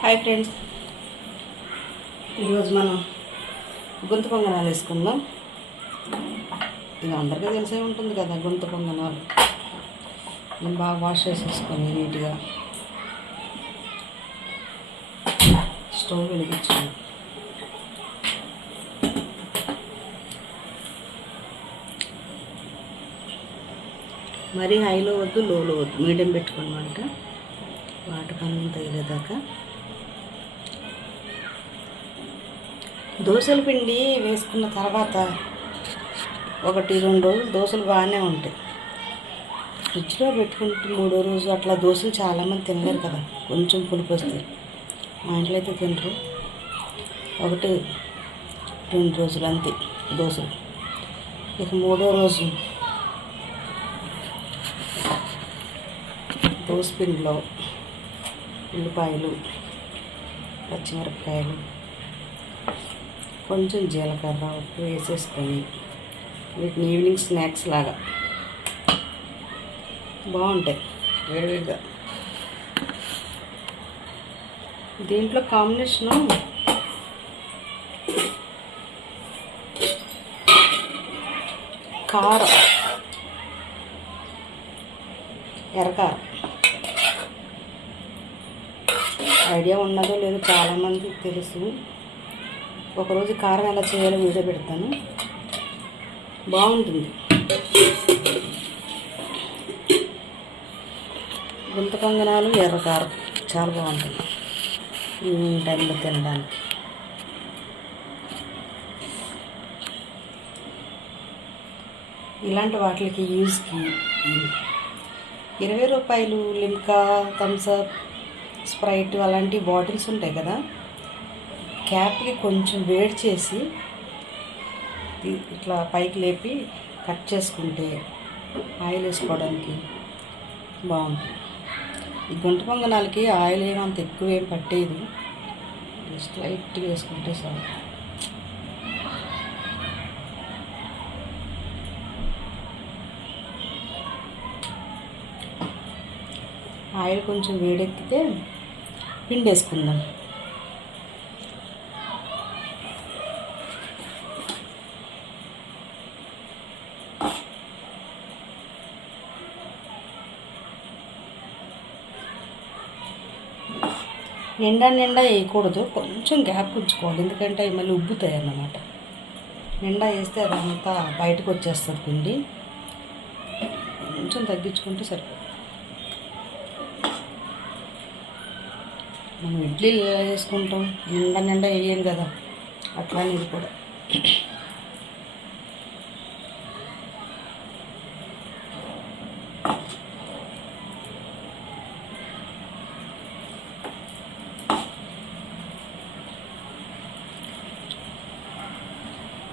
Hi friends, ఈరోజు మనం గుంత పొంగనాలు వేసుకుందాం. ఇది అందరికీ తెలిసే ఉంటుంది కదా. గుంత పొంగనాలు నేను బాగా వాష్ చేసేసుకొని నీట్గా స్టవ్ వెలిగించాను. మరీ హైలో వద్దు, లోలో వద్దు, మీడియం పెట్టుకోనమాట. వాటి పని తగిలేదాకా దోశల పిండి వేసుకున్న తర్వాత 1-2 రోజులు దోశలు బాగానే ఉంటాయి. ఫ్రిడ్జ్లో పెట్టుకుంటే 3వ రోజు అట్లా దోశలు చాలామంది తినలేరు కదా, కొంచెం పులుపు వస్తాయి. మా ఇంట్లో అయితే తినరు. 1-2 రోజులు అంతే దోశలు. ఇక 3వ రోజు దోశ పిండిలో ఉల్లిపాయలు, పచ్చిమిరపకాయలు, కొంచెం జీలకర్ర, ఉప్పు వేసేసుకొని వీటిని ఈవినింగ్ స్నాక్స్ లాగా బాగుంటాయి వేడివేడిగా. దీంట్లో కాంబినేషను కారం, ఎర్రకారం. ఐడియా ఉన్నదో లేదో చాలామందికి తెలుసు. ఒకరోజు కారం ఎలా చేయాలో వీడియో పెడతాను, బాగుంటుంది. గుంత పొంగనాలు, ఎర్రకారం చాలా బాగుంటుంది ఈవినింగ్ టైంలో తినడానికి. ఇలాంటి వాటికి యూజ్కి 20 రూపాయలు లిమ్కా, థమ్సప్, స్ప్రైట్ అలాంటి బాటిల్స్ ఉంటాయి కదా, క్యాప్కి కొంచెం వేడి చేసి ఇట్లా పైకి లేపి కట్ చేసుకుంటే ఆయిల్ వేసుకోవడానికి బాగుంటుంది. ఈ గుంట పొంగనాలకి ఆయిల్ ఏమంత ఎక్కువ ఏం పట్టేది, జస్ట్ లైట్గా వేసుకుంటే చాలు. ఆయిల్ కొంచెం వేడెక్కితే పిండి వేసుకుందాం. నిండా వేయకూడదు, కొంచెం గ్యాప్ ఉంచుకోవాలి, ఎందుకంటే అవి మళ్ళీ ఉబ్బుతాయి అన్నమాట. నిండా వేస్తే అదంతా బయటకు వచ్చేస్తుంది పిండి. కొంచెం తగ్గించుకుంటే సరిపోతుంది. మనం ఇడ్లీ వేసుకుంటాం, నిండా వేయం కదా, అట్లానే ఇది కూడా.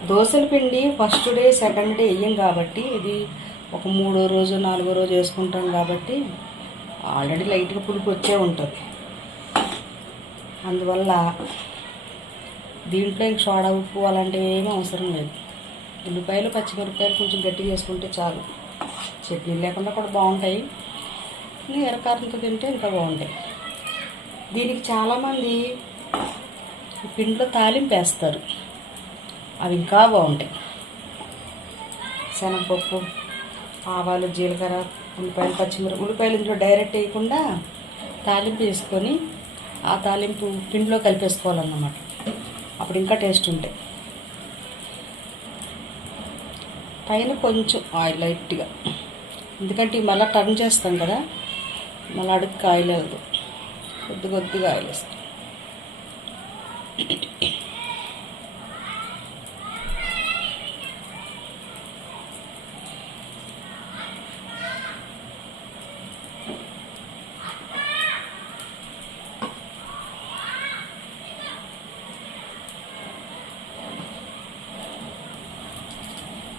దోశల పిండి ఫస్ట్ డే, సెకండ్ డే వేయం కాబట్టి, ఇది ఒక 3వ రోజు, 4వ రోజు వేసుకుంటాం కాబట్టి ఆల్రెడీ లైట్గా పులుపు వచ్చే ఉంటుంది. అందువల్ల దీంట్లో ఇంక సోడా, ఉప్పు అలాంటివి ఏమీ అవసరం లేదు. ఉల్లిపాయలు, పచ్చిమిరపకాయలు కొంచెం గట్టిగా వేసుకుంటే చాలు. చట్నీ లేకుండా కూడా బాగుంటాయి, ఎర్రకారంతో తింటే ఇంకా బాగుంటాయి. దీనికి చాలామంది పిండిలో తాలింపు వేస్తారు, అవి ఇంకా బాగుంటాయి. శనగపప్పు, ఆవాలు, జీలకర్ర, ఉల్లిపాయలు, ఉల్లిపాయలు ఇందులో డైరెక్ట్ వేయకుండా తాలింపు వేసుకొని ఆ తాలింపు పిండిలో కలిపేసుకోవాలన్నమాట. అప్పుడు ఇంకా టేస్ట్ ఉంటాయి. పైన కొంచెం ఆయిల్ లైట్గా, ఎందుకంటే మళ్ళీ టర్న్ చేస్తాం కదా, మళ్ళీ అడుగుకి ఆయిల్ వెళ్దు, కొద్దిగా ఆయిల్ వేస్తాం.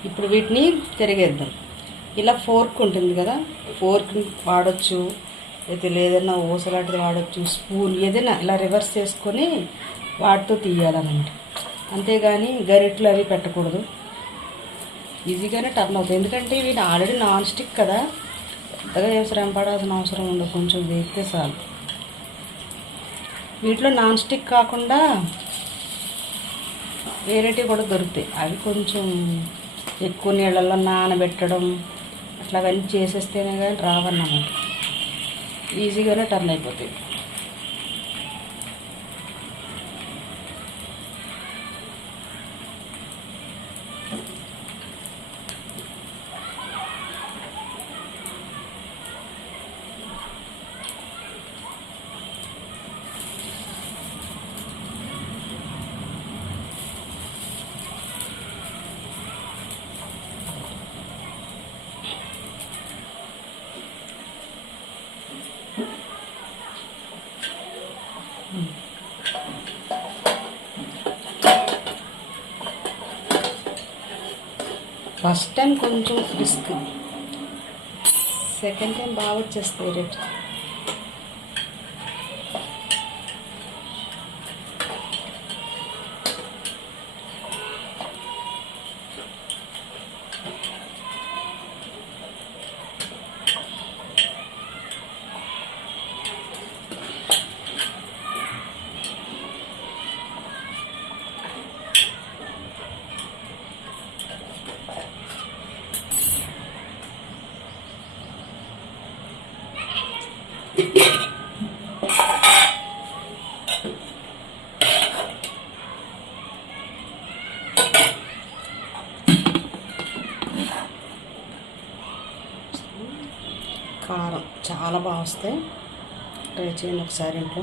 ఇప్పుడు వీటిని తిరిగేద్దాం. ఇలా ఫోర్క్ ఉంటుంది కదా, ఫోర్క్ని వాడచ్చు, అయితే లేదన్నా ఊసలాంటిది వాడచ్చు, స్పూన్ ఏదైనా ఇలా రివర్స్ చేసుకొని వాటితో తీయాలన్నమాట. అంతేగాని గరిట్లు అవి పెట్టకూడదు. ఈజీగానే టర్న్ అవుతుంది, ఎందుకంటే ఇవి ఆల్రెడీ నాన్ స్టిక్ కదా, పెద్దగా ఏం శ్రమ పడాల్సిన అవసరం ఉండదు. కొంచెం వేస్తే చాలు. వీటిలో నాన్ స్టిక్ కాకుండా వేరేటివి కూడా దొరుకుతాయి. అవి కొంచెం ఎక్కువ నీళ్ళల్లో నానబెట్టడం అట్లా అవన్నీ చేసేస్తేనే కానీ రావన్నమాట. ఈజీగానే టర్న్ అయిపోతాయి. ఫస్ట్ టైం కొంచెం రిస్క్, సెకండ్ టైం బాగా వచ్చేస్తాయి రేట్. కారం చాలా బాగా వస్తాయి, ట్రై చేయండి ఒకసారి ఇంట్లో.